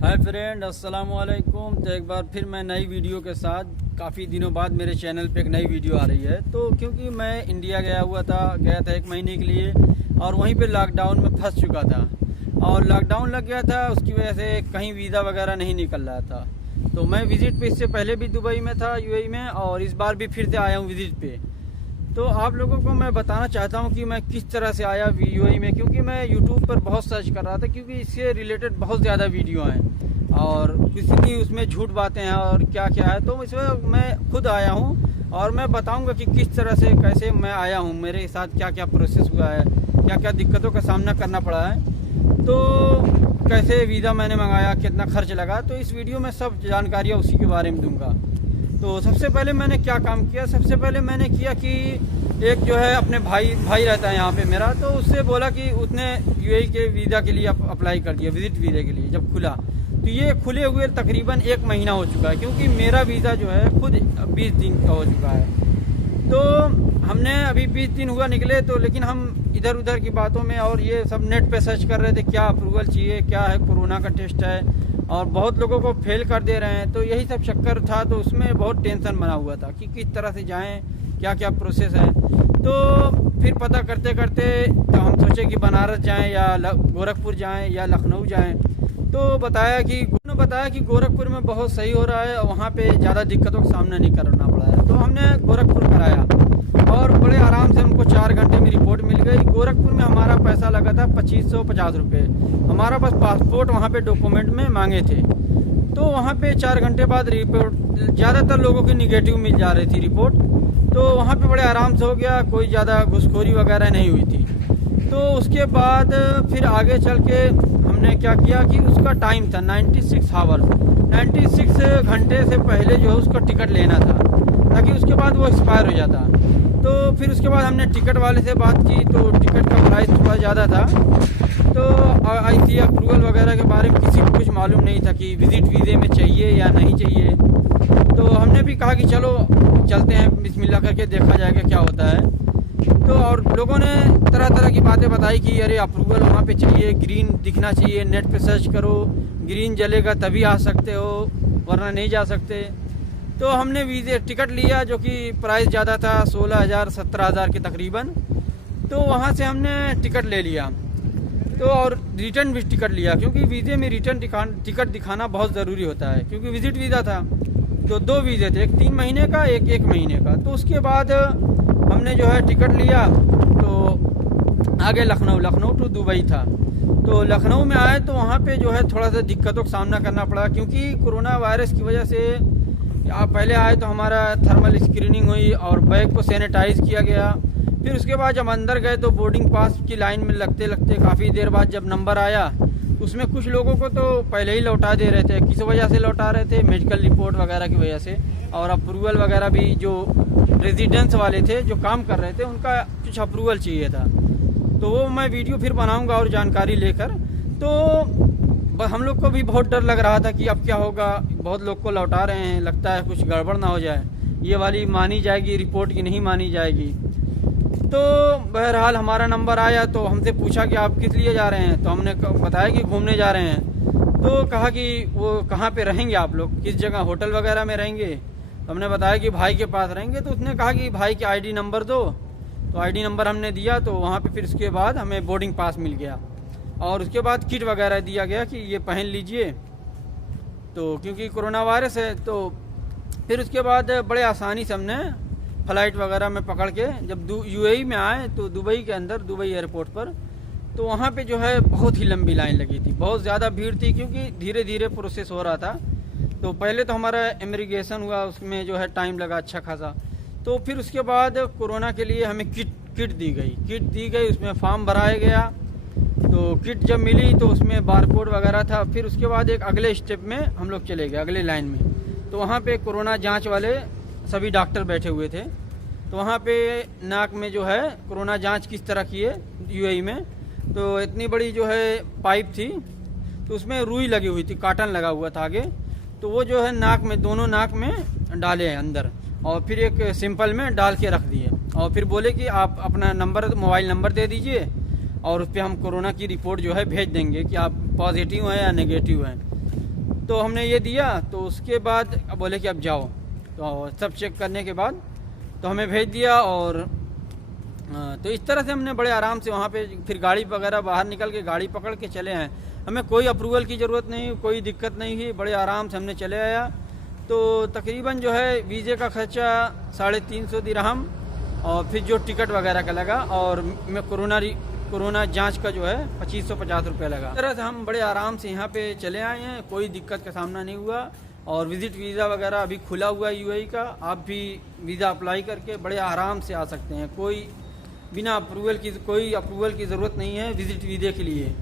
Hi friend, अस्सलाम वालेकुम। तो एक बार फिर मैं नई वीडियो के साथ काफ़ी दिनों बाद मेरे चैनल पे एक नई वीडियो आ रही है। तो क्योंकि मैं इंडिया गया था 1 महीने के लिए, और वहीं पे लॉकडाउन में फंस चुका था और लॉकडाउन लग गया था। उसकी वजह से कहीं वीज़ा वगैरह नहीं निकल रहा था। तो मैं विज़िट पे इससे पहले भी दुबई में था, यूएई में, और इस बार भी फिर से आया हूँ विज़िट पे। तो आप लोगों को मैं बताना चाहता हूँ कि मैं किस तरह से आया यूएई में, क्योंकि मैं यूट्यूब पर बहुत सर्च कर रहा था, क्योंकि इससे रिलेटेड बहुत ज़्यादा वीडियो हैं और किसी उसमें झूठ बातें हैं और क्या क्या है। तो इसमें मैं खुद आया हूँ और मैं बताऊँगा कि किस तरह से कैसे मैं आया हूँ, मेरे साथ क्या क्या प्रोसेस हुआ है, क्या क्या दिक्कतों का सामना करना पड़ा है, तो कैसे वीज़ा मैंने मंगाया, कितना खर्च लगा। तो इस वीडियो में सब जानकारियाँ उसी के बारे में दूँगा। तो सबसे पहले मैंने क्या काम किया, सबसे पहले मैंने किया कि एक जो है अपने भाई रहता है यहाँ पे मेरा, तो उससे बोला कि उसने यूएई के वीज़ा के लिए अप्लाई कर दिया, विज़िट वीज़ा के लिए जब खुला। तो ये खुले हुए तकरीबन 1 महीना हो चुका है, क्योंकि मेरा वीज़ा जो है खुद 20 दिन का हो चुका है। तो हमने अभी 20 दिन हुआ निकले, तो लेकिन हम इधर उधर की बातों में और ये सब नेट पे सर्च कर रहे थे, क्या अप्रूवल चाहिए, क्या है, कोरोना का टेस्ट है, और बहुत लोगों को फेल कर दे रहे हैं। तो यही सब चक्कर था। तो उसमें बहुत टेंशन बना हुआ था कि किस तरह से जाएं, क्या क्या प्रोसेस है। तो फिर पता करते करते तो हम सोचे कि बनारस जाएं या गोरखपुर जाएं या लखनऊ जाएं। तो बताया कि गोरखपुर में बहुत सही हो रहा है और वहाँ पे ज़्यादा दिक्कतों का सामना नहीं करना पड़ा है। तो हमने गोरखपुर कराया और बड़े आराम से हमको 4 घंटे में रिपोर्ट मिल गई। गोरखपुर में हमारा पैसा लगा था 2550 रुपये। हमारा बस पासपोर्ट वहाँ पे डॉक्यूमेंट में मांगे थे। तो वहाँ पे 4 घंटे बाद रिपोर्ट, ज़्यादातर लोगों की निगेटिव मिल जा रही थी रिपोर्ट। तो वहाँ पे बड़े आराम से हो गया, कोई ज़्यादा घुसखोरी वगैरह नहीं हुई थी। तो उसके बाद फिर आगे चल के हमने क्या किया कि उसका टाइम था 96 आवर, 96 घंटे से पहले जो है उसका टिकट लेना था, ताकि उसके बाद वो एक्सपायर हो जाता। तो फिर उसके बाद हमने टिकट वाले से बात की, तो टिकट का प्राइस थोड़ा ज़्यादा था। तो ऐसी अप्रूवल वगैरह के बारे में किसी को कुछ मालूम नहीं था कि विज़िट वीज़े में चाहिए या नहीं चाहिए। तो हमने भी कहा कि चलो चलते हैं, बिस्मिल्लाह करके देखा जाएगा क्या होता है। तो और लोगों ने तरह तरह की बातें बताई कि अरे अप्रूवल वहाँ पे चाहिए, ग्रीन दिखना चाहिए, नेट पे सर्च करो, ग्रीन जलेगा तभी आ सकते हो, वरना नहीं जा सकते। तो हमने वीज़े टिकट लिया, जो कि प्राइस ज़्यादा था, 16,000 17,000 के तकरीबन। तो वहाँ से हमने टिकट ले लिया। तो और रिटर्न भी टिकट लिया, क्योंकि वीज़े में रिटर्न टिकट दिखाना बहुत ज़रूरी होता है, क्योंकि विज़िट वीज़ा था। तो 2 वीज़े थे, एक 3 महीने का, एक 1 महीने का। तो उसके बाद हमने जो है टिकट लिया, तो आगे लखनऊ टू दुबई था। तो लखनऊ में आए तो वहाँ पे जो है थोड़ा सा दिक्कतों का सामना करना पड़ा, क्योंकि कोरोना वायरस की वजह से आप पहले आए तो हमारा थर्मल स्क्रीनिंग हुई और बैग को सैनिटाइज़ किया गया। फिर उसके बाद जब अंदर गए तो बोर्डिंग पास की लाइन में लगते लगते काफ़ी देर बाद जब नंबर आया, उसमें कुछ लोगों को तो पहले ही लौटा दे रहे थे। किस वजह से लौटा रहे थे? मेडिकल रिपोर्ट वगैरह की वजह से, और अप्रूवल वगैरह भी, जो रेजिडेंस वाले थे जो काम कर रहे थे उनका कुछ अप्रूवल चाहिए था। तो वो मैं वीडियो फिर बनाऊंगा और जानकारी लेकर। तो हम लोग को भी बहुत डर लग रहा था कि अब क्या होगा, बहुत लोग को लौटा रहे हैं, लगता है कुछ गड़बड़ ना हो जाए, ये वाली मानी जाएगी रिपोर्ट की नहीं मानी जाएगी। तो बहरहाल हमारा नंबर आया, तो हमसे पूछा कि आप किस लिए जा रहे हैं। तो हमने बताया कि घूमने जा रहे हैं। तो कहा कि वो कहाँ पे रहेंगे आप लोग, किस जगह, होटल वगैरह में रहेंगे। तो हमने बताया कि भाई के पास रहेंगे। तो उसने कहा कि भाई के आईडी नंबर दो। तो आईडी नंबर हमने दिया, तो वहाँ पे फिर उसके बाद हमें बोर्डिंग पास मिल गया, और उसके बाद किट वगैरह दिया गया कि ये पहन लीजिए, तो क्योंकि कोरोना वायरस है। तो फिर उसके बाद बड़े आसानी से हमने फ़्लाइट वगैरह में पकड़ के जब यूएई में आए, तो दुबई के अंदर, दुबई एयरपोर्ट पर, तो वहाँ पे जो है बहुत ही लंबी लाइन लगी थी, बहुत ज़्यादा भीड़ थी, क्योंकि धीरे धीरे प्रोसेस हो रहा था। तो पहले तो हमारा इमिग्रेशन हुआ, उसमें जो है टाइम लगा अच्छा खासा। तो फिर उसके बाद कोरोना के लिए हमें किट दी गई, उसमें फॉर्म भराया गया। तो किट जब मिली तो उसमें बारकोड वगैरह था। फिर उसके बाद एक अगले स्टेप में हम लोग चले गए, अगले लाइन में। तो वहाँ पे कोरोना जांच वाले सभी डॉक्टर बैठे हुए थे। तो वहाँ पे नाक में जो है कोरोना जांच किस तरह की है यूएई में, तो इतनी बड़ी जो है पाइप थी, तो उसमें रुई लगी हुई थी, काटन लगा हुआ था आगे। तो वो जो है नाक में, दोनों नाक में डाले हैं अंदर, और फिर एक सिंपल में डाल के रख दिए, और फिर बोले कि आप अपना नंबर, मोबाइल नंबर दे दीजिए, और उस पर हम कोरोना की रिपोर्ट जो है भेज देंगे कि आप पॉजिटिव हैं या नेगेटिव हैं। तो हमने ये दिया, तो उसके बाद बोले कि अब जाओ। तो सब चेक करने के बाद तो हमें भेज दिया। और तो इस तरह से हमने बड़े आराम से वहाँ पे फिर गाड़ी वगैरह बाहर निकल के गाड़ी पकड़ के चले आए। हमें कोई अप्रूवल की ज़रूरत नहीं, कोई दिक्कत नहीं हुई, बड़े आराम से हमने चले आया। तो तकरीबन जो है वीज़े का खर्चा 350 दिरहम, और फिर जो टिकट वगैरह का लगा, और मैं कोरोना जांच का जो है 2550 रुपये लगा। इस तरह से हम बड़े आराम से यहाँ पे चले आए हैं, कोई दिक्कत का सामना नहीं हुआ। और विज़िट वीज़ा वगैरह अभी खुला हुआ है यूएई का, आप भी वीज़ा अप्लाई करके बड़े आराम से आ सकते हैं। कोई अप्रूवल की ज़रूरत नहीं है विज़िट वीज़े के लिए।